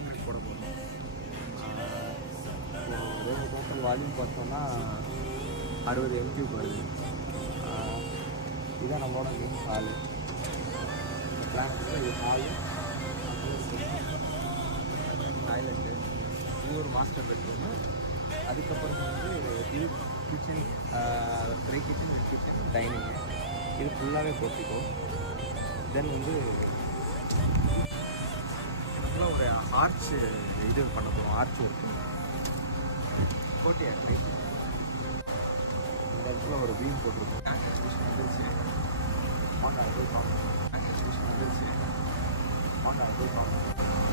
Concrete போட போகிறோம். இதோட டோட்டல் வால்யூம் பார்த்தோம்னா 60 MQ வருது. இதுதான் நம்மளோட மெயின் ஹாலு. இந்த பிளான்ஸில் இது ஹாலு, டாய்லெட்டு, இது ஒரு மாஸ்டர் பெட்ரூமு. அதுக்கப்புறம் வந்து இது kitchen, pre kitchen, mid kitchen, dining. இது ஃபுல்லாகவே போட்டிக்கோ. தென் வந்து ஃபுல்லாக ஒரு ஆர்ச் இது பண்ண போகிறோம். ஆர்ச் ஒர்க் கோட்டையாக ரைட். இந்த இடத்துல ஒரு பீம் போட்டிருக்கோம். பேக்கேஜ் மிஷின் வந்துருச்சு. வாங்க போய் பார்க்கணும். பேக்கேஜ் மிஷின் வந்துருச்சு. வாங்க போய் பார்க்கணும்.